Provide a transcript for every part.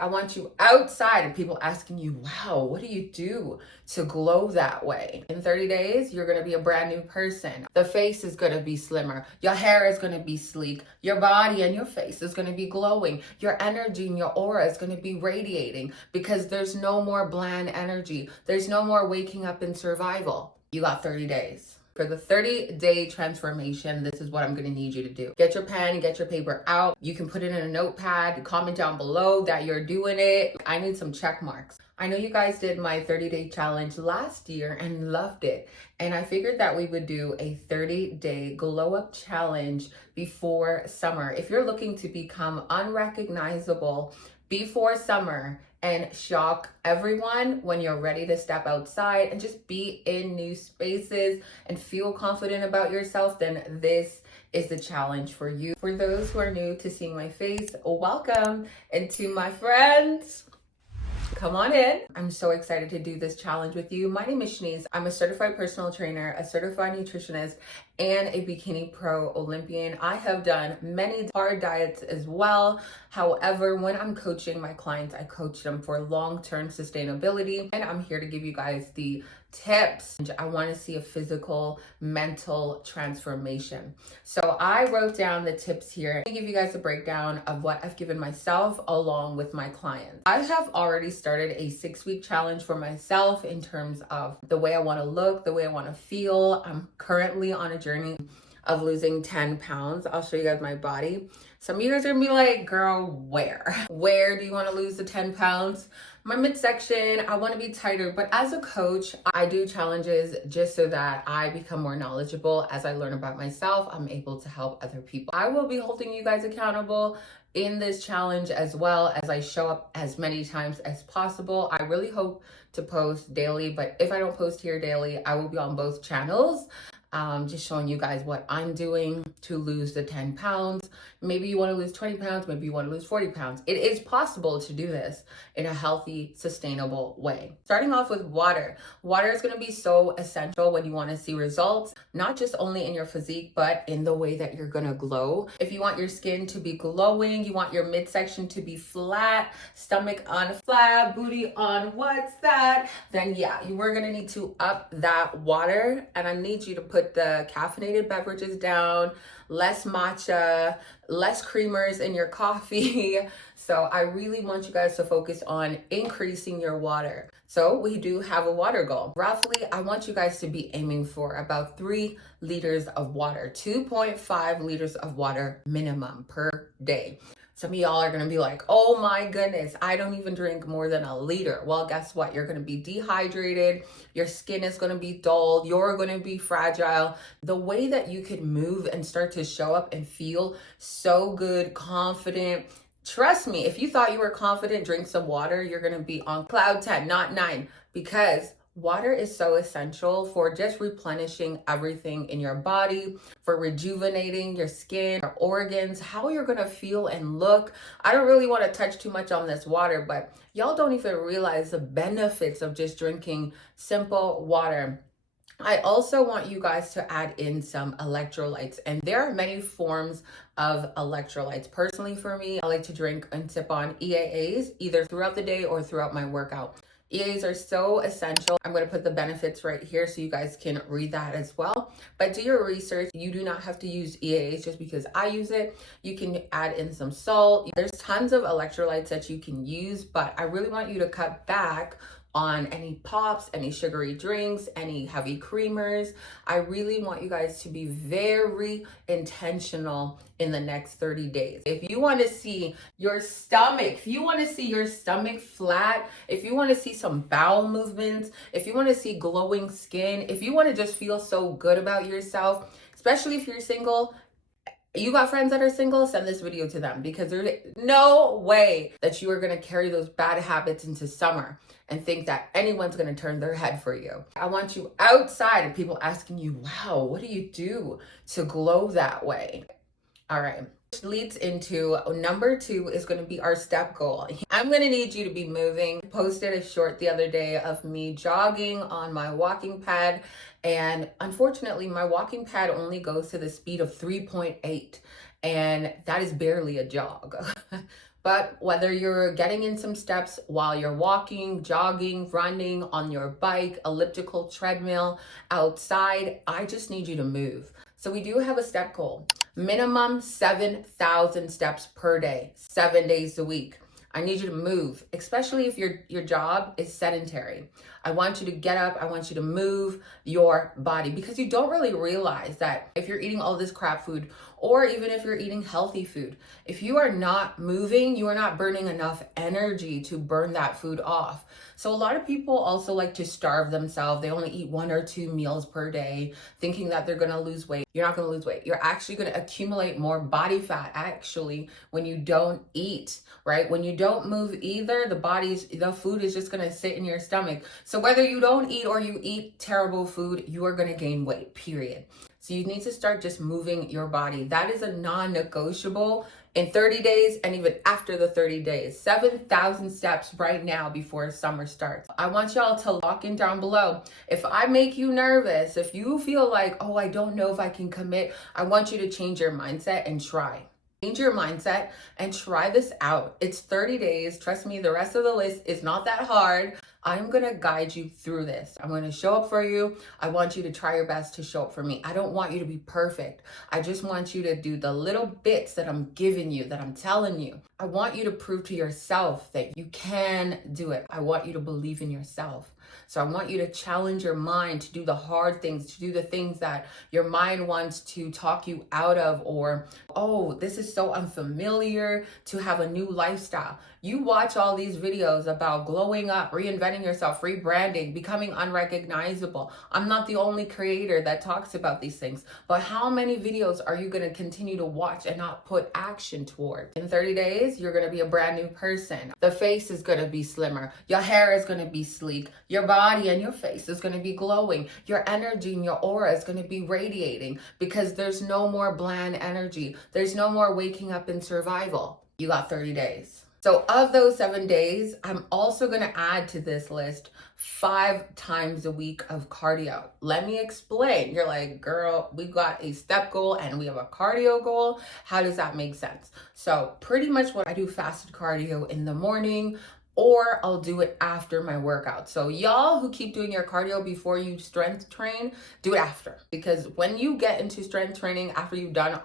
I want you outside and people asking you, wow, what do you do to glow that way? In 30 days, you're gonna be a brand new person. The face is gonna be slimmer. Your hair is gonna be sleek. Your body and your face is gonna be glowing. Your energy and your aura is gonna be radiating because there's no more bland energy. There's no more waking up in survival. You got 30 days. For the 30-day transformation, this is what I'm gonna need you to do. Get your pen, get your paper out. You can put it in a notepad, comment down below that you're doing it. I need some check marks. I know you guys did my 30-day challenge last year and loved it. And I figured that we would do a 30-day glow up challenge before summer. If you're looking to become unrecognizable before summer and shock everyone when you're ready to step outside and just be in new spaces and feel confident about yourself, then this is the challenge for you. For those who are new to seeing my face, welcome. And to my friends, come on in. I'm so excited to do this challenge with you. My name is Shenese. I'm a certified personal trainer, a certified nutritionist, and a Bikini Pro Olympian. I have done many hard diets as well. However, when I'm coaching my clients, I coach them for long-term sustainability, and I'm here to give you guys the tips. I want to see a physical, mental transformation. So I wrote down the tips here. I'm going to give you guys a breakdown of what I've given myself along with my clients. I have already started a 6-week challenge for myself in terms of the way I want to look, the way I want to feel. I'm currently on a journey of losing 10 pounds. I'll show you guys my body. Some of you guys are gonna be like, girl, where? Where do you want to lose the 10 pounds? My midsection, I want to be tighter. But as a coach, I do challenges just so that I become more knowledgeable. As I learn about myself, I'm able to help other people. I will be holding you guys accountable in this challenge as well as I show up as many times as possible. I really hope to post daily, but if I don't post here daily, I will be on both channels. Just showing you guys what I'm doing to lose the 10 pounds. Maybe you want to lose 20 pounds, maybe you want to lose 40 pounds. It is possible to do this in a healthy, sustainable way. Starting off with water. Water is going to be so essential when you want to see results, not just only in your physique, but in the way that you're going to glow. If you want your skin to be glowing, you want your midsection to be flat, stomach on flat, booty on what's that, then yeah, you are going to need to up that water. And I need you to put the caffeinated beverages down, less matcha, less creamers in your coffee. So I really want you guys to focus on increasing your water. So we do have a water goal. Roughly, I want you guys to be aiming for about 3 liters of water, 2.5 liters of water minimum per day. Some of y'all are gonna be like, oh my goodness, I don't even drink more than a liter. Well, guess what? You're gonna be dehydrated. Your skin is gonna be dulled. You're gonna be fragile. The way that you could move and start to show up and feel so good, confident. Trust me, if you thought you were confident, drink some water, you're gonna be on cloud 10, not 9, because water is so essential for just replenishing everything in your body, for rejuvenating your skin, your organs, how you're gonna feel and look. I don't really want to touch too much on this water, but y'all don't even realize the benefits of just drinking simple water. I also want you guys to add in some electrolytes, and there are many forms of electrolytes. Personally, for me, I like to drink and sip on EAAs either throughout the day or throughout my workout. EAs are so essential. I'm going to put the benefits right here so you guys can read that as well. But do your research. You do not have to use EAs just because I use it. You can add in some salt. There's tons of electrolytes that you can use, but I really want you to cut back on any pops, any sugary drinks, any heavy creamers. I really want you guys to be very intentional in the next 30 days. If you want to see your stomach, if you want to see your stomach flat, if you want to see some bowel movements, if you want to see glowing skin, if you want to just feel so good about yourself, especially if you're single, you got friends that are single, send this video to them, because there's no way that you are going to carry those bad habits into summer and think that anyone's going to turn their head for you. I want you outside and people asking you, wow, what do you do to glow that way? All right. Which leads into number 2 is going to be our step goal. I'm going to need you to be moving. I posted a short the other day of me jogging on my walking pad, and unfortunately my walking pad only goes to the speed of 3.8, and that is barely a jog. But whether you're getting in some steps while you're walking, jogging, running, on your bike, elliptical treadmill, outside, I just need you to move. So we do have a step goal. Minimum 7,000 steps per day, 7 days a week. I need you to move, especially if your job is sedentary. I want you to get up. I want you to move your body, because you don't really realize that if you're eating all this crap food, or even if you're eating healthy food, if you are not moving, you are not burning enough energy to burn that food off. So a lot of people also like to starve themselves. They only eat 1 or 2 meals per day, thinking that they're going to lose weight. You're not going to lose weight. You're actually going to accumulate more body fat actually when you don't eat, right? When you don't move either, the food is just going to sit in your stomach. So whether you don't eat or you eat terrible food, you are going to gain weight, period. So you need to start just moving your body. That is a non-negotiable in 30 days and even after the 30 days. 7,000 steps right now before summer starts. I want y'all to lock in down below. If I make you nervous, if you feel like, oh, I don't know if I can commit, I want you to change your mindset and try. Change your mindset and try this out. It's 30 days. Trust me, the rest of the list is not that hard. I'm going to guide you through this. I'm going to show up for you. I want you to try your best to show up for me. I don't want you to be perfect. I just want you to do the little bits that I'm giving you, that I'm telling you. I want you to prove to yourself that you can do it. I want you to believe in yourself. So I want you to challenge your mind to do the hard things, to do the things that your mind wants to talk you out of, or, oh, this is so unfamiliar, to have a new lifestyle. You watch all these videos about glowing up, reinventing yourself, rebranding, becoming unrecognizable. I'm not the only creator that talks about these things, but how many videos are you going to continue to watch and not put action toward? In 30 days, you're going to be a brand new person. The face is going to be slimmer. Your hair is going to be sleek. Your body and your face is going to be glowing. Your energy and your aura is going to be radiating, because there's no more bland energy. There's no more waking up in survival. You got 30 days. So of those 7 days, I'm also going to add to this list 5 times a week of cardio. Let me explain. You're like, girl, we got a step goal and we have a cardio goal. How does that make sense? So pretty much what I do, fasted cardio in the morning, or I'll do it after my workout. So y'all who keep doing your cardio before you strength train, do it after. Because when you get into strength training after you've done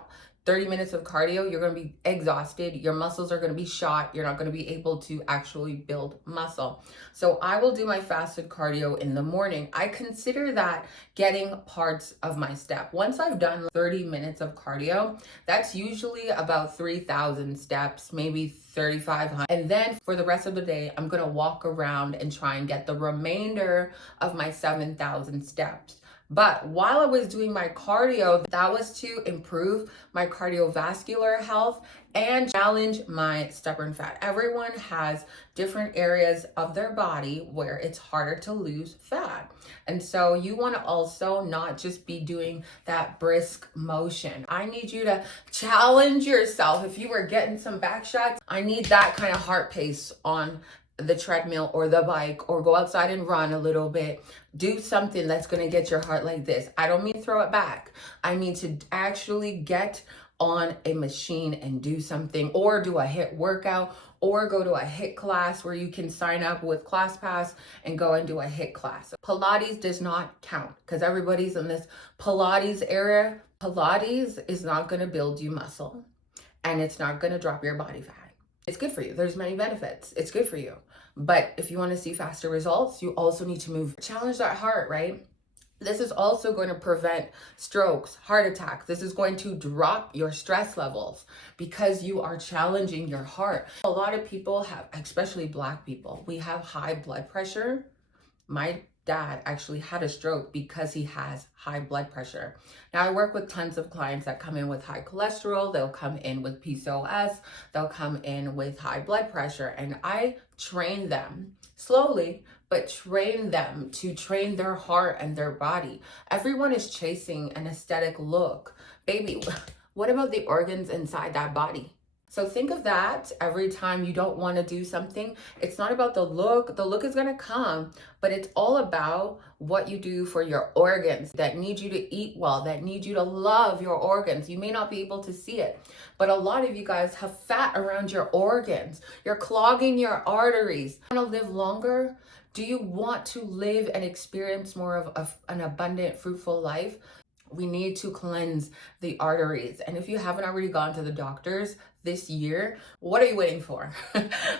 30 minutes of cardio, you're going to be exhausted. Your muscles are going to be shot. You're not going to be able to actually build muscle. So I will do my fasted cardio in the morning. I consider that getting parts of my step. Once I've done 30 minutes of cardio, that's usually about 3,000 steps, maybe 3,500. And then for the rest of the day, I'm going to walk around and try and get the remainder of my 7,000 steps. But while I was doing my cardio, that was to improve my cardiovascular health and challenge my stubborn fat. Everyone has different areas of their body where it's harder to lose fat. And so you want to also not just be doing that brisk motion. I need you to challenge yourself. If you were getting some back shots, I need that kind of heart pace on the treadmill or the bike, or go outside and run a little bit. Do something that's going to get your heart like this. I don't mean throw it back. I mean to actually get on a machine and do something, or do a HIIT workout, or go to a HIIT class where you can sign up with ClassPass and go and do a HIIT class. Pilates does not count, because everybody's in this Pilates era. Pilates is not going to build you muscle, and it's not going to drop your body fat. It's good for you. There's many benefits. It's good for you. But if you want to see faster results, you also need to move. Challenge that heart, right? This is also going to prevent strokes, heart attacks. This is going to drop your stress levels because you are challenging your heart. A lot of people have, especially Black people, we have high blood pressure. My dad actually had a stroke because he has high blood pressure. Now I work with tons of clients that come in with high cholesterol, they'll come in with PCOS, they'll come in with high blood pressure, and I train them slowly, but train them to train their heart and their body. Everyone is chasing an aesthetic look. Baby, what about the organs inside that body? So think of that every time you don't want to do something. It's not about the look. The look is going to come, but it's all about what you do for your organs that need you to eat well, that need you to love your organs. You may not be able to see it, but a lot of you guys have fat around your organs. You're clogging your arteries. You want to live longer? Do you want to live and experience more of an abundant, fruitful life? We need to cleanse the arteries. And if you haven't already gone to the doctors this year, what are you waiting for?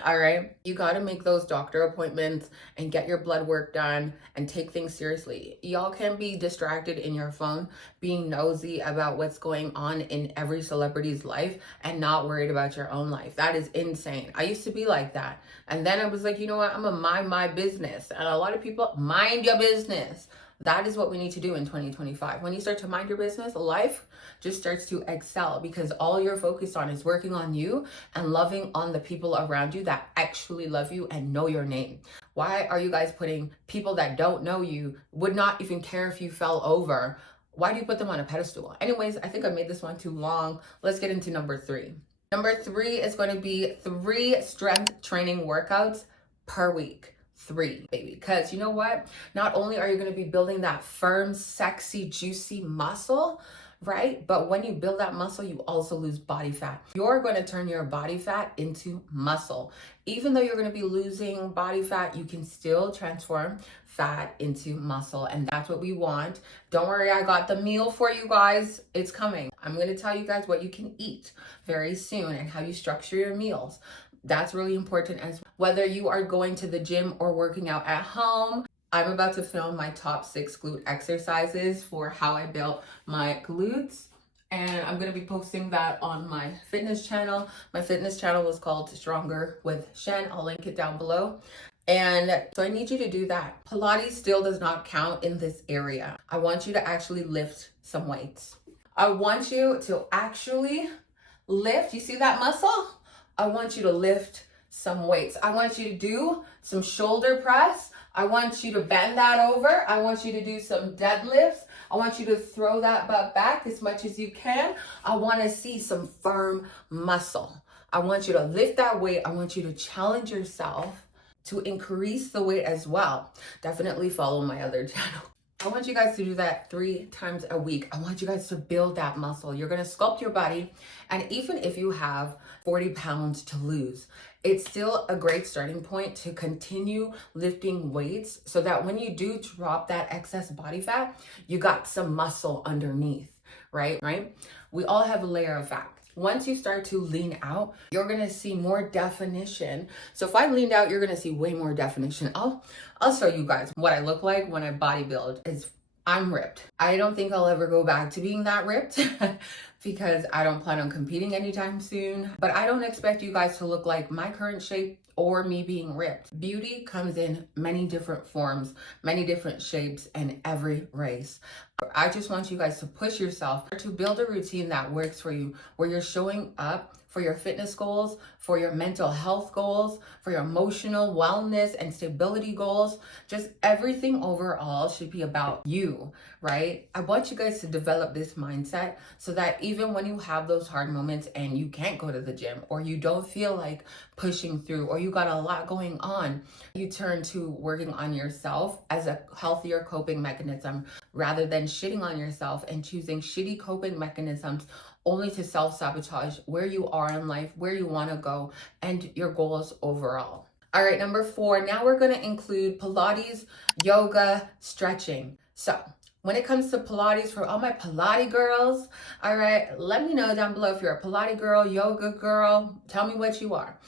All right. You got to make those doctor appointments and get your blood work done and take things seriously. Y'all can be distracted in your phone, being nosy about what's going on in every celebrity's life and not worried about your own life. That is insane. I used to be like that. And then I was like, you know what? I'm going to mind my business. And a lot of people, mind your business. That is what we need to do in 2025. When you start to mind your business, life just starts to excel because all you're focused on is working on you and loving on the people around you that actually love you and know your name. Why are you guys putting people that don't know you, would not even care if you fell over? Why do you put them on a pedestal? Anyways, I think I made this one too long. Let's get into number 3. Number 3 is going to be 3 strength training workouts per week. 3, baby. Because you know what? Not only are you going to be building that firm, sexy, juicy muscle, right? But when you build that muscle, you also lose body fat. You're going to turn your body fat into muscle. Even though you're going to be losing body fat, you can still transform fat into muscle. And that's what we want. Don't worry, I got the meal for you guys. It's coming. I'm going to tell you guys what you can eat very soon and how you structure your meals. That's really important as whether you are going to the gym or working out at home. I'm about to film my top 6 glute exercises for how I built my glutes. And I'm going to be posting that on my fitness channel. My fitness channel is called Stronger with Shen. I'll link it down below. And so I need you to do that. Pilates still does not count in this area. I want you to actually lift some weights. I want you to actually lift. You see that muscle? I want you to lift some weights. I want you to do some shoulder press. I want you to bend that over. I want you to do some deadlifts. I want you to throw that butt back as much as you can. I want to see some firm muscle. I want you to lift that weight. I want you to challenge yourself to increase the weight as well. Definitely follow my other channel. I want you guys to do that 3 times a week. I want you guys to build that muscle. You're going to sculpt your body. And even if you have 40 pounds to lose, it's still a great starting point to continue lifting weights so that when you do drop that excess body fat, you got some muscle underneath, right? We all have a layer of fat. Once you start to lean out, you're going to see more definition. So if I leaned out, you're going to see way more definition. I'll show you guys what I look like when I bodybuild. I'm ripped. I don't think I'll ever go back to being that ripped because I don't plan on competing anytime soon. But I don't expect you guys to look like my current shape or me being ripped. Beauty comes in many different forms, many different shapes, and every race. I just want you guys to push yourself to build a routine that works for you, where you're showing up for your fitness goals, for your mental health goals, for your emotional wellness and stability goals. Just everything overall should be about you, right? I want you guys to develop this mindset so that even when you have those hard moments and you can't go to the gym or you don't feel like pushing through or you got a lot going on, you turn to working on yourself as a healthier coping mechanism rather than shitting on yourself and choosing shitty coping mechanisms only to self-sabotage where you are in life, where you want to go, and your goals overall. All right, number 4, now we're going to include Pilates, yoga, stretching. So when it comes to Pilates, for all my Pilates girls, all right, let me know down below if you're a Pilates girl, yoga girl, tell me what you are.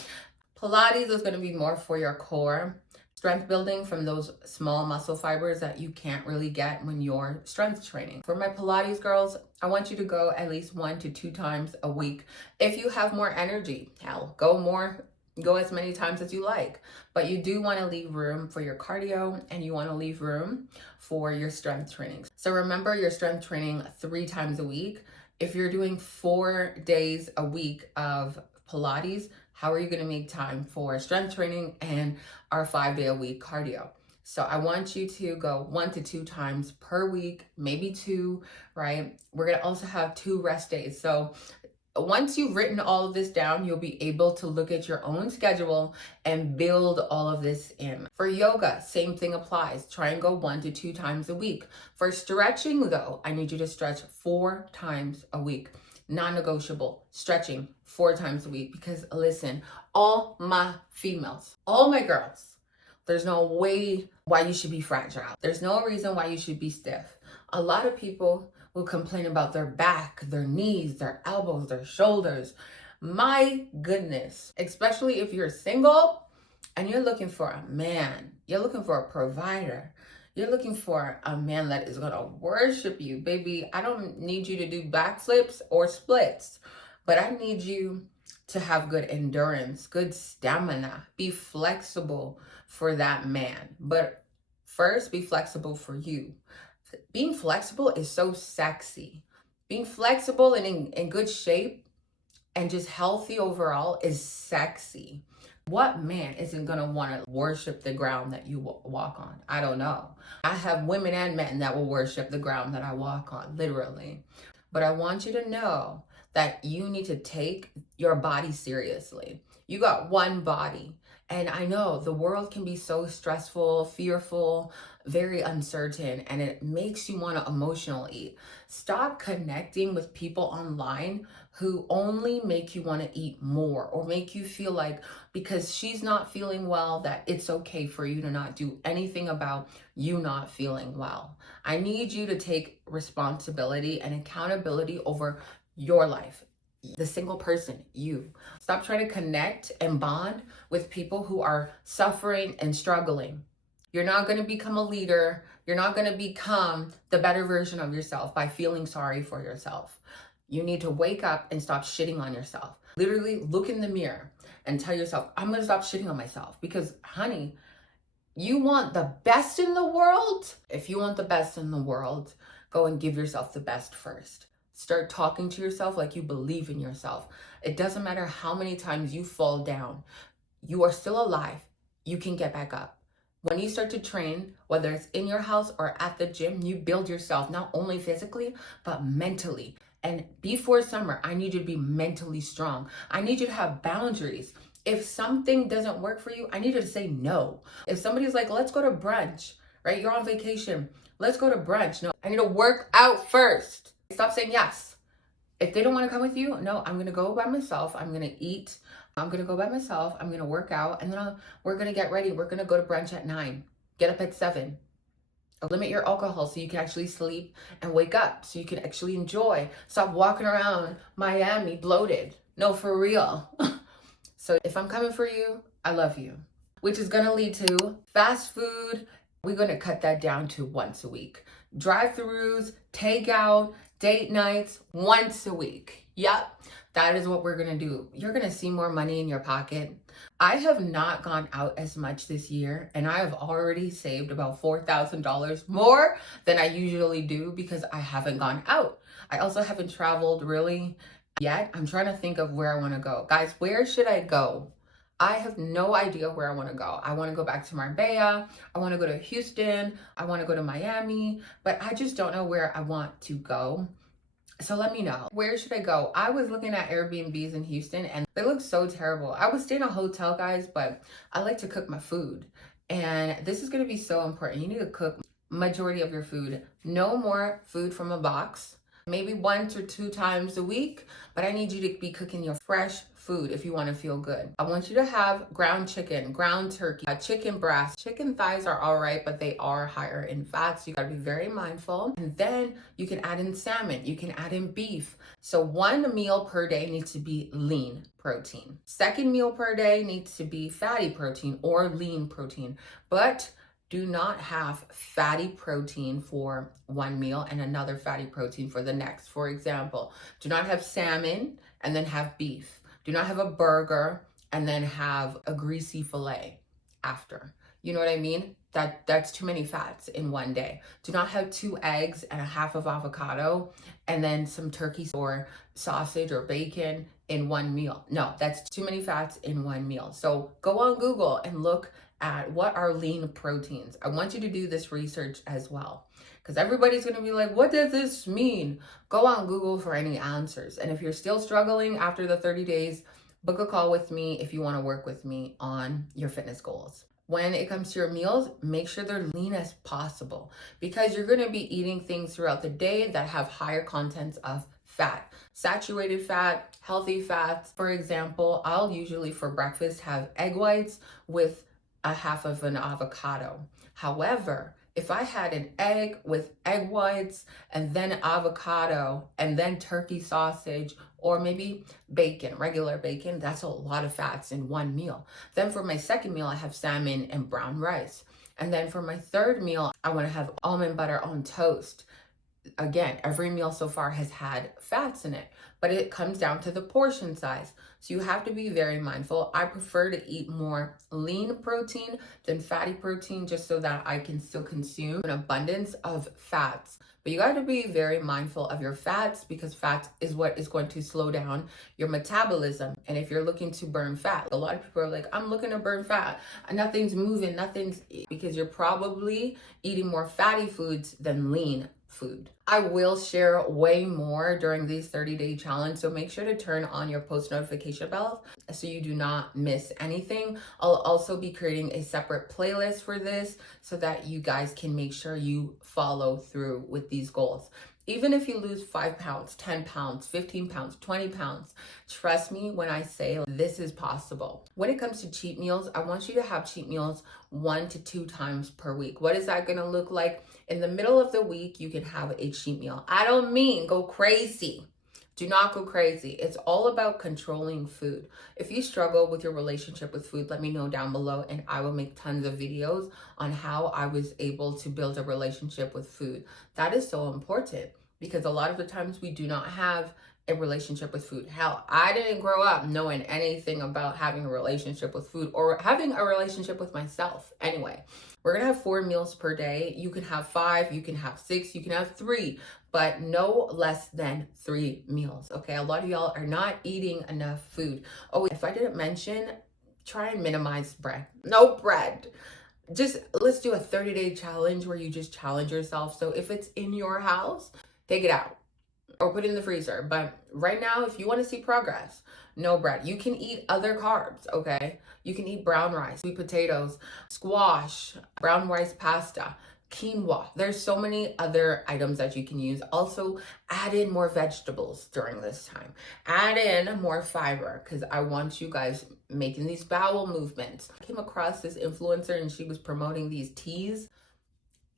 Pilates is going to be more for your core, strength building from those small muscle fibers that you can't really get when you're strength training. For my Pilates girls, I want you to go at least 1 to 2 times a week. If you have more energy, hell, go as many times as you like. But you do want to leave room for your cardio and you want to leave room for your strength training. So remember your strength training 3 times a week. If you're doing 4 days a week of Pilates, how are you going to make time for strength training and our 5-day-a-week cardio? So I want you to go 1 to 2 times per week, maybe 2, right? We're going to also have 2 rest days. So Once you've written all of this down, you'll be able to look at your own schedule and build all of this in. For yoga, same thing applies. Try and go 1 to 2 times a week. For stretching though, I need you to stretch 4 times a week. Non-negotiable, stretching 4 times a week. Because listen, all my females, all my girls, there's no way why you should be fragile. There's no reason why you should be stiff. A lot of people will complain about their back, their knees, their elbows, their shoulders. My goodness, especially if you're single and you're looking for a man, you're looking for a provider, you're looking for a man that is gonna worship you. Baby, I don't need you to do backflips or splits, but I need you to have good endurance, good stamina, be flexible for that man. But first, be flexible for you. Being flexible is so sexy. Being flexible and in good shape and just healthy overall is sexy. What man isn't gonna wanna worship the ground that you walk on? I don't know. I have women and men that will worship the ground that I walk on, literally. But I want you to know that you need to take your body seriously. You got one body. And I know the world can be so stressful, fearful, very uncertain, and it makes you want to emotional eat. Stop connecting with people online who only make you want to eat more or make you feel like because she's not feeling well that it's okay for you to not do anything about you not feeling well. I need you to take responsibility and accountability over your life. The single person, you. Stop trying to connect and bond with people who are suffering and struggling. You're not going to become a leader. You're not going to become the better version of yourself by feeling sorry for yourself. You need to wake up and stop shitting on yourself. Literally look in the mirror and tell yourself, I'm going to stop shitting on myself. Because, honey, you want the best in the world? If you want the best in the world, go and give yourself the best first. Start talking to yourself like you believe in yourself. It doesn't matter how many times you fall down. You are still alive. You can get back up. When you start to train, whether it's in your house or at the gym, you build yourself not only physically, but mentally. And before summer, I need you to be mentally strong. I need you to have boundaries. If something doesn't work for you, I need you to say no. If somebody's like, let's go to brunch, right? You're on vacation. Let's go to brunch. No, I need to work out first. Stop saying yes. If they don't want to come with you, no, I'm going to go by myself. I'm going to eat. I'm going to go by myself. I'm going to work out. And then we're going to get ready. We're going to go to brunch at 9. Get up at 7. Limit your alcohol so you can actually sleep and wake up so you can actually enjoy. Stop walking around Miami bloated. No, for real. So if I'm coming for you, I love you. Which is going to lead to fast food. We're going to cut that down to once a week. Drive-throughs, takeout, date nights, once a week. Yep, that is what we're going to do. You're going to see more money in your pocket. I have not gone out as much this year, and I have already saved about $4,000 more than I usually do because I haven't gone out. I also haven't traveled really yet. I'm trying to think of where I want to go. Guys, where should I go? I have no idea where I want to go. I want to go back to Marbella. I want to go to Houston. I want to go to Miami, but I just don't know where I want to go. So let me know. Where should I go? I was looking at Airbnbs in Houston and they look so terrible. I was staying in a hotel, guys, but I like to cook my food. And this is going to be so important. You need to cook majority of your food. No more food from a box. Maybe 1 to 2 times a week, but I need you to be cooking your fresh food if you want to feel good. I want you to have ground chicken, ground turkey, chicken breast. Chicken thighs are all right, but they are higher in fat, so you gotta be very mindful. And then you can add in salmon, you can add in beef. So 1 meal per day needs to be lean protein. 2nd meal per day needs to be fatty protein or lean protein, but do not have fatty protein for 1 meal and another fatty protein for the next. For example, do not have salmon and then have beef. Do not have a burger and then have a greasy fillet after. You know what I mean? That's too many fats in one day. Do not have 2 eggs and a half of avocado and then some turkey or sausage or bacon in 1 meal. No, that's too many fats in 1 meal. So go on Google and look at what are lean proteins. I want you to do this research as well, because everybody's going to be like, what does this mean? Go on Google for any answers. And if you're still struggling after the 30 days, book a call with me if you want to work with me on your fitness goals. When it comes to your meals, make sure they're lean as possible, because you're going to be eating things throughout the day that have higher contents of fat, saturated fat, healthy fats. For example, I'll usually for breakfast have egg whites with a half of an avocado. However, if I had an egg with egg whites and then avocado and then turkey sausage, or maybe bacon, regular bacon, that's a lot of fats in one meal. Then for my second meal, I have salmon and brown rice. And then for my third meal, I want to have almond butter on toast. Again, every meal so far has had fats in it, but it comes down to the portion size. So you have to be very mindful. I prefer to eat more lean protein than fatty protein, just so that I can still consume an abundance of fats. But you got to be very mindful of your fats, because fat is what is going to slow down your metabolism. And if you're looking to burn fat, a lot of people are like, I'm looking to burn fat. Nothing's moving, because you're probably eating more fatty foods than lean food. I will share way more during these 30-day challenge, so make sure to turn on your post notification bell so you do not miss anything. I'll also be creating a separate playlist for this so that you guys can make sure you follow through with these goals. Even if you lose 5 pounds, 10 pounds, 15 pounds, 20 pounds, trust me when I say this is possible. When it comes to cheat meals, I want you to have cheat meals 1 to 2 times per week. What is that going to look like? In the middle of the week, you can have a cheat meal. I don't mean go crazy. Do not go crazy. It's all about controlling food. If you struggle with your relationship with food, let me know down below, and I will make tons of videos on how I was able to build a relationship with food. That is so important, because a lot of the times we do not have a relationship with food. Hell, I didn't grow up knowing anything about having a relationship with food or having a relationship with myself. Anyway, we're gonna have 4 meals per day. You can have 5, you can have 6, you can have 3, but no less than 3 meals, okay? A lot of y'all are not eating enough food. Oh, if I didn't mention, try and minimize bread. No bread. Just let's do a 30-day challenge where you just challenge yourself. So if it's in your house, take it out or put it in the freezer. But right now, if you want to see progress, no bread. You can eat other carbs, okay? You can eat brown rice, sweet potatoes, squash, brown rice pasta, quinoa. There's so many other items that you can use. Also, add in more vegetables during this time. Add in more fiber, because I want you guys making these bowel movements. I came across this influencer and she was promoting these teas.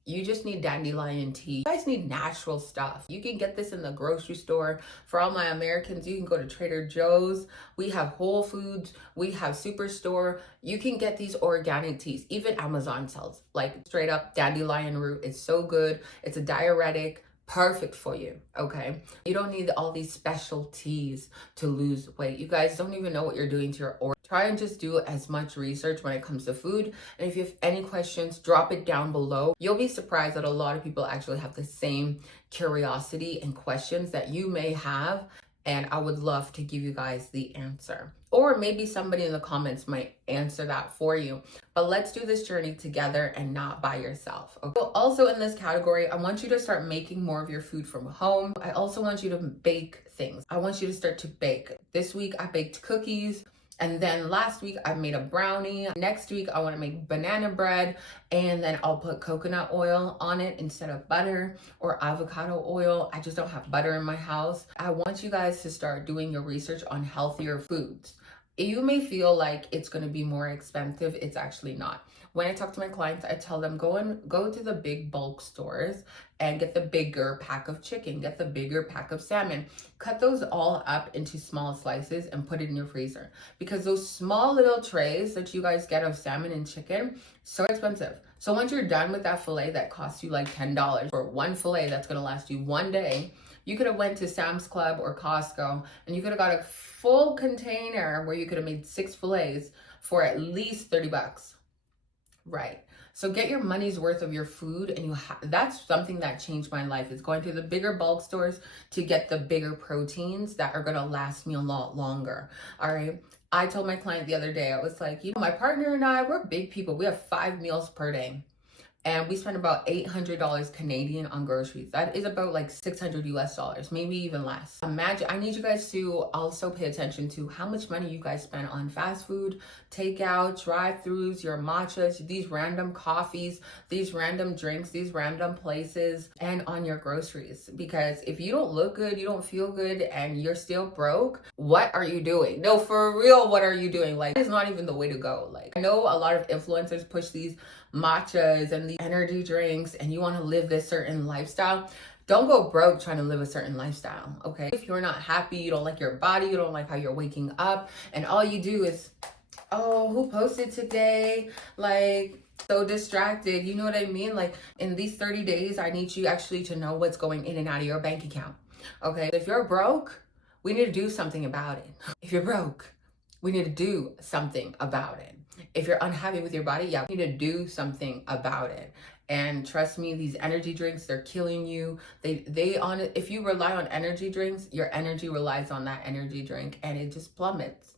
You just need dandelion tea. You guys need natural stuff. You can get this in the grocery store. For all my Americans, you can go to Trader Joe's. We have Whole Foods. We have Superstore. You can get these organic teas. Even Amazon sells like straight up dandelion root. It's so good. It's a diuretic. Perfect for you, okay? You don't need all these special teas to lose weight. You guys don't even know what you're doing to your organs. Try and just do as much research when it comes to food. And if you have any questions, drop it down below. You'll be surprised that a lot of people actually have the same curiosity and questions that you may have. And I would love to give you guys the answer. Or maybe somebody in the comments might answer that for you. But let's do this journey together and not by yourself. Okay? So also in this category, I want you to start making more of your food from home. I also want you to bake things. I want you to start to bake. This week I baked cookies. And then last week I made a brownie. Next week I want to make banana bread, and then I'll put coconut oil on it instead of butter, or avocado oil. I just don't have butter in my house. I want you guys to start doing your research on healthier foods. You may feel like it's going to be more expensive. It's actually not. When I talk to my clients, I tell them go to the big bulk stores and get the bigger pack of chicken, get the bigger pack of salmon. Cut those all up into small slices and put it in your freezer, because those small little trays that you guys get of salmon and chicken, so expensive. So once you're done with that fillet that costs you like $10 for one fillet that's going to last you one day, you could have went to Sam's Club or Costco and you could have got a full container where you could have made 6 fillets for at least 30 bucks. Right. So get your money's worth of your food, and that's something that changed my life, is going to the bigger bulk stores to get the bigger proteins that are going to last me a lot longer. All right. I told my client the other day, I was like, my partner and I, we're big people. We have 5 meals per day. And we spend about $800 Canadian on groceries. That is about like 600 US dollars, maybe even less. Imagine, I need you guys to also pay attention to how much money you guys spend on fast food, takeout, drive-thrus, your matchas, these random coffees, these random drinks, these random places, and on your groceries. Because if you don't look good, you don't feel good, and you're still broke, what are you doing? No, for real, what are you doing? Like, it's not even the way to go. Like, I know a lot of influencers push these matchas and the energy drinks, and you want to live this certain lifestyle. Don't go broke trying to live a certain lifestyle, okay? If you're not happy, you don't like your body, you don't like how you're waking up, and all you do is, oh, who posted today? Like, so distracted, you know what I mean? Like, in these 30 days, I need you actually to know what's going in and out of your bank account, okay? If you're broke, we need to do something about it. If you're broke, we need to do something about it. If you're unhappy with your body, yeah, we need to do something about it. And trust me, these energy drinks, they're killing you. If you rely on energy drinks, your energy relies on that energy drink, and it just plummets.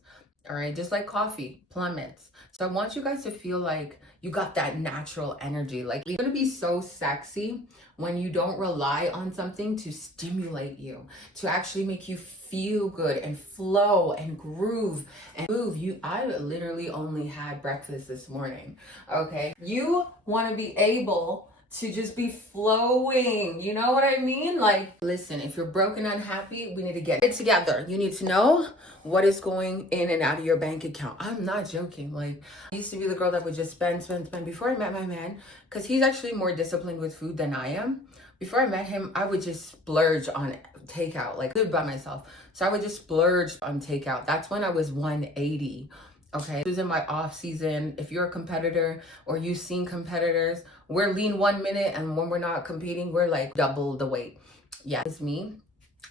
All right, just like coffee plummets. So I want you guys to feel like you got that natural energy. Like, it's gonna be so sexy when you don't rely on something to stimulate you, to actually make you feel good and flow and groove and move. I literally only had breakfast this morning, okay? You wanna be able to just be flowing, you know what I mean? Like, listen, if you're broken and unhappy, we need to get it together. You need to know what is going in and out of your bank account. I'm not joking. Like, I used to be the girl that would just spend before I met my man, because he's actually more disciplined with food than I am. Before I met him, I would just splurge on takeout, like, live by myself. So I would just splurge on takeout. That's when I was 180. Okay, this is in my off season. If you're a competitor or you've seen competitors, we're lean 1 minute, and when we're not competing, we're like double the weight. Yeah, it's me,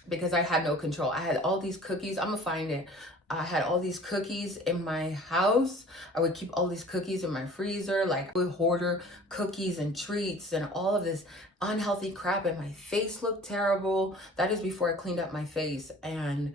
because I had no control. I had all these cookies. I'm gonna find it. I had all these cookies in my house. I would keep all these cookies in my freezer. Like, I would hoarder cookies and treats and all of this unhealthy crap, and my face looked terrible. That is before I cleaned up my face. And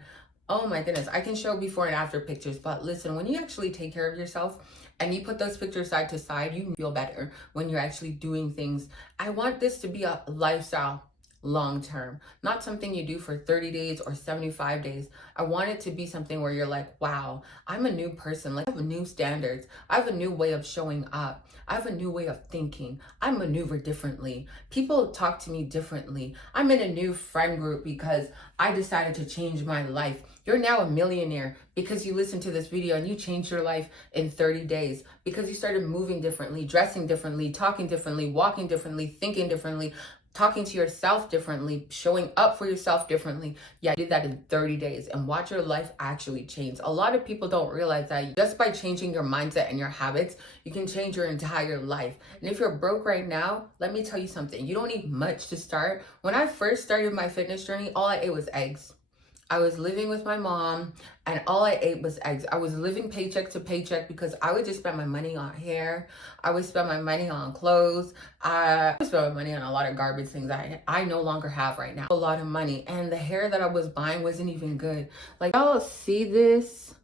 oh my goodness, I can show before and after pictures, but listen, when you actually take care of yourself and you put those pictures side to side, you feel better when you're actually doing things. I want this to be a lifestyle long term, not something you do for 30 days or 75 days. I want it to be something where you're like, wow, I'm a new person. Like, I have new standards. I have a new way of showing up. I have a new way of thinking. I maneuver differently. People talk to me differently. I'm in a new friend group because I decided to change my life. You're now a millionaire because you listened to this video and you changed your life in 30 days because you started moving differently, dressing differently, talking differently, walking differently, thinking differently, talking to yourself differently, showing up for yourself differently. Yeah, I did that in 30 days, and watch your life actually change. A lot of people don't realize that just by changing your mindset and your habits, you can change your entire life. And if you're broke right now, let me tell you something. You don't need much to start. When I first started my fitness journey, all I ate was eggs. I was living with my mom, and all I ate was eggs. I was living paycheck to paycheck because I would just spend my money on hair. I would spend my money on clothes. I would spend my money on a lot of garbage things that I no longer have right now. A lot of money. And the hair that I was buying wasn't even good. Like, y'all see this?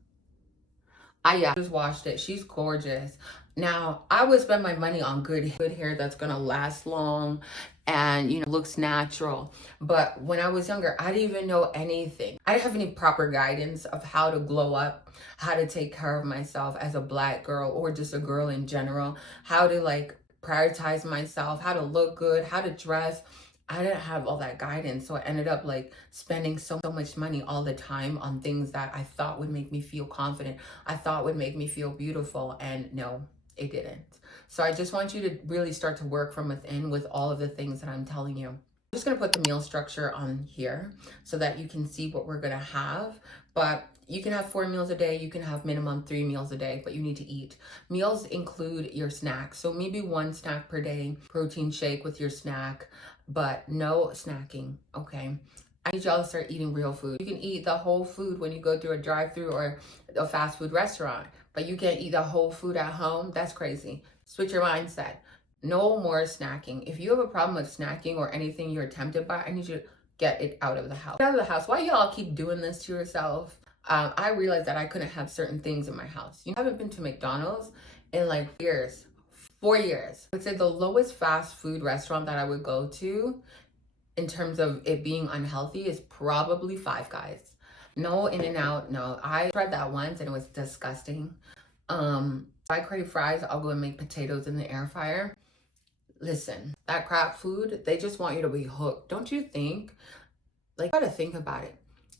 I just washed it. She's gorgeous. Now, I would spend my money on good hair that's gonna last long and, looks natural. But when I was younger, I didn't even know anything. I didn't have any proper guidance of how to glow up, how to take care of myself as a Black girl or just a girl in general, how to like prioritize myself, how to look good, how to dress. I didn't have all that guidance. So I ended up like spending so much money all the time on things that I thought would make me feel confident. I thought would make me feel beautiful. And no, it didn't. So I just want you to really start to work from within with all of the things that I'm telling you. I'm just going to put the meal structure on here so that you can see what we're going to have. But you can have 4 meals a day. You can have minimum 3 meals a day, but you need to eat. Meals include your snacks. So maybe 1 snack per day, protein shake with your snack, but no snacking, okay? I need y'all to start eating real food. You can eat the whole food when you go through a drive-through or a fast food restaurant, but you can't eat the whole food at home. That's crazy. Switch your mindset. No more snacking. If you have a problem with snacking or anything you're tempted by, I need you to get it out of the house. Get out of the house. Why y'all keep doing this to yourself? I realized that I couldn't have certain things in my house. I haven't been to McDonald's in like years, 4 years. I would say the lowest fast food restaurant that I would go to in terms of it being unhealthy is probably Five Guys. No In-N-Out, no. I tried that once and it was disgusting. If I crave fries, I'll go and make potatoes in the air fryer. Listen, that crap food, they just want you to be hooked. Don't you think? Like, you gotta think about it.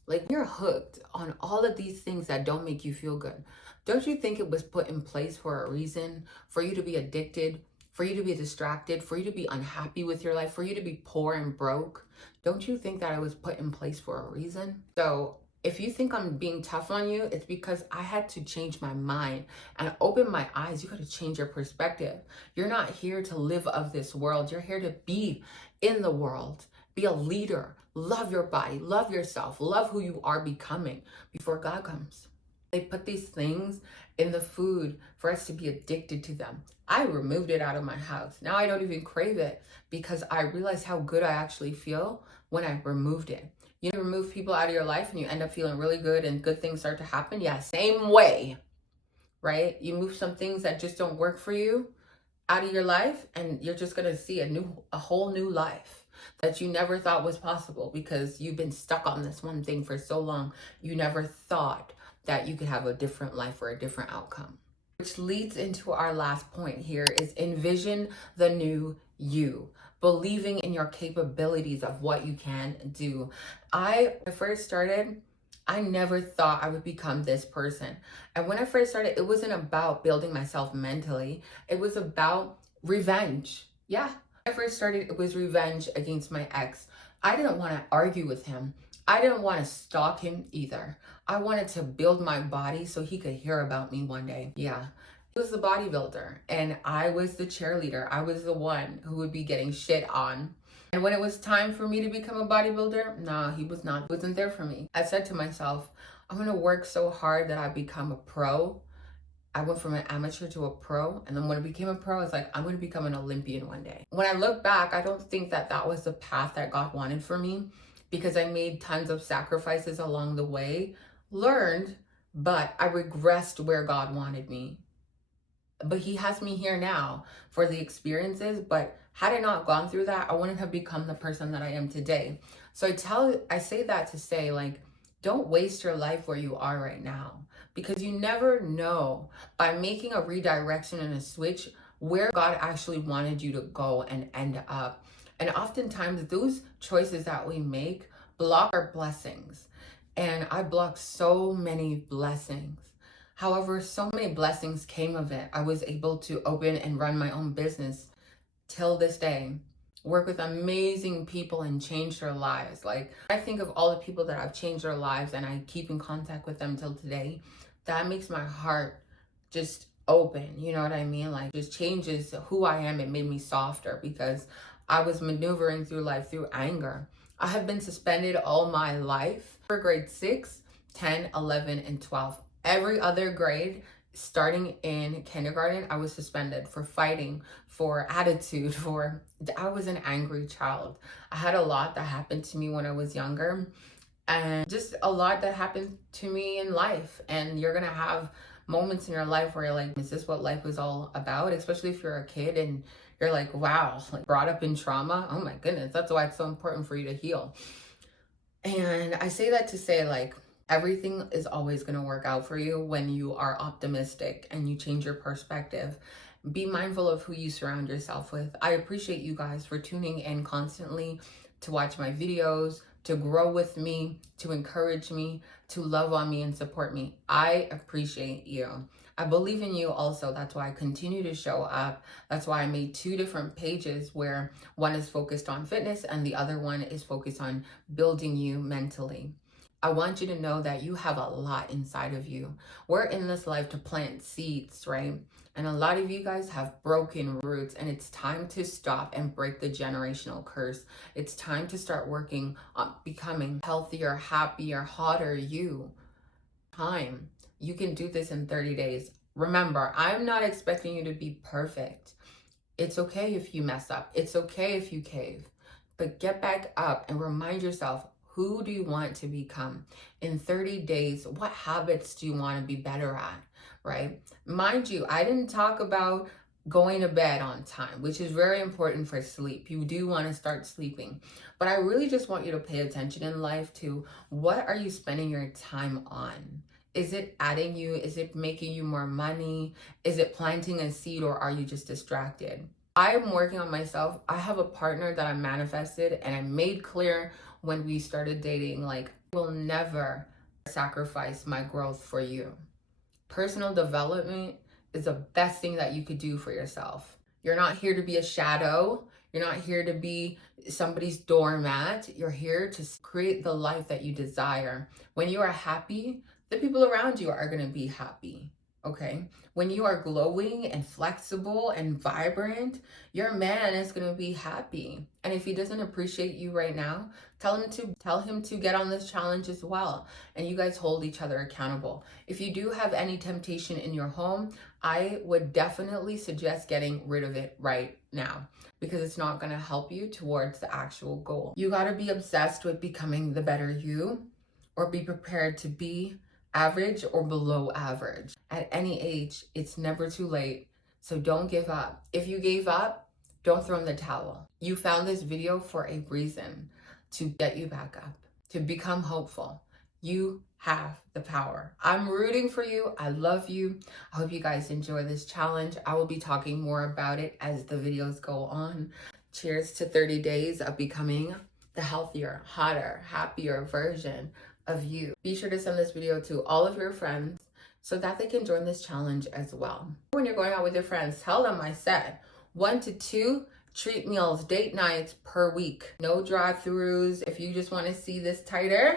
Like, you're hooked on all of these things that don't make you feel good. Don't you think it was put in place for a reason? For you to be addicted, for you to be distracted, for you to be unhappy with your life, for you to be poor and broke? Don't you think that it was put in place for a reason? So if you think I'm being tough on you, it's because I had to change my mind and open my eyes. You got to change your perspective. You're not here to live of this world. You're here to be in the world. Be a leader. Love your body. Love yourself. Love who you are becoming before God comes. They put these things in the food for us to be addicted to them. I removed it out of my house. Now I don't even crave it because I realized how good I actually feel when I removed it. You remove people out of your life and you end up feeling really good and good things start to happen. Yeah, same way, right? You move some things that just don't work for you out of your life and you're just going to see a whole new life that you never thought was possible because you've been stuck on this one thing for so long. You never thought that you could have a different life or a different outcome. Which leads into our last point here is envision the new you. Believing in your capabilities of what you can do. When I first started, I never thought I would become this person. And when I first started, it wasn't about building myself mentally. It was about revenge. Yeah. When I first started, it was revenge against my ex. I didn't want to argue with him. I didn't want to stalk him either. I wanted to build my body so he could hear about me one day. Yeah. He was the bodybuilder and I was the cheerleader. I was the one who would be getting shit on. And when it was time for me to become a bodybuilder, nah, he wasn't there for me. I said to myself, I'm going to work so hard that I become a pro. I went from an amateur to a pro. And then when I became a pro, I was like, I'm going to become an Olympian one day. When I look back, I don't think that that was the path that God wanted for me because I made tons of sacrifices along the way, learned, but I regressed where God wanted me. But he has me here now for the experiences. But had I not gone through that, I wouldn't have become the person that I am today. So I say that to say, like, don't waste your life where you are right now, because you never know by making a redirection and a switch where God actually wanted you to go and end up. And oftentimes those choices that we make block our blessings. And I blocked so many blessings. However, so many blessings came of it. I was able to open and run my own business till this day, work with amazing people and change their lives. Like, I think of all the people that I've changed their lives and I keep in contact with them till today. That makes my heart just open. You know what I mean? Like, just changes who I am. It made me softer because I was maneuvering through life through anger. I have been suspended all my life for grade 6, 10, 11, and 12. Every other grade, starting in kindergarten, I was suspended for fighting, for attitude, I was an angry child. I had a lot that happened to me when I was younger and just a lot that happened to me in life. And you're going to have moments in your life where you're like, is this what life was all about? Especially if you're a kid and you're like, wow, like brought up in trauma. Oh my goodness. That's why it's so important for you to heal. And I say that to say, like, everything is always going to work out for you when you are optimistic and you change your perspective. Be mindful of who you surround yourself with. I appreciate you guys for tuning in constantly to watch my videos, to grow with me, to encourage me, to love on me and support me. I appreciate you. I believe in you also. That's why I continue to show up. That's why I made 2 different pages where one is focused on fitness and the other one is focused on building you mentally. I want you to know that you have a lot inside of you. We're in this life to plant seeds, right? And a lot of you guys have broken roots and it's time to stop and break the generational curse. It's time to start working on becoming healthier, happier, hotter you. You can do this in 30 days. Remember, I'm not expecting you to be perfect. It's okay if you mess up. It's okay if you cave. But get back up and remind yourself Who do you want to become? In 30 days, what habits do you want to be better at, right? Mind you, I didn't talk about going to bed on time, which is very important for sleep. You do want to start sleeping. But I really just want you to pay attention in life to what are you spending your time on? Is it adding you? Is it making you more money? Is it planting a seed, or are you just distracted? I'm working on myself. I have a partner that I manifested and I made clear when we started dating, like, I will never sacrifice my growth for you. Personal development is the best thing that you could do for yourself. You're not here to be a shadow. You're not here to be somebody's doormat. You're here to create the life that you desire. When you are happy, the people around you are going to be happy. Okay? When you are glowing and flexible and vibrant, your man is going to be happy. And if he doesn't appreciate you right now, tell him to get on this challenge as well. And you guys hold each other accountable. If you do have any temptation in your home, I would definitely suggest getting rid of it right now, because it's not going to help you towards the actual goal. You got to be obsessed with becoming the better you, or be prepared to be average or below average. At any age, it's never too late. So don't give up. If you gave up, don't throw in the towel. You found this video for a reason, to get you back up, to become hopeful. You have the power. I'm rooting for you. I love you. I hope you guys enjoy this challenge. I will be talking more about it as the videos go on. Cheers to 30 days of becoming the healthier, hotter, happier version of you. Be sure to send this video to all of your friends so that they can join this challenge as well. When you're going out with your friends, tell them I said 1 to 2 treat meals, date nights per week. No drive-throughs. If you just want to see this tighter,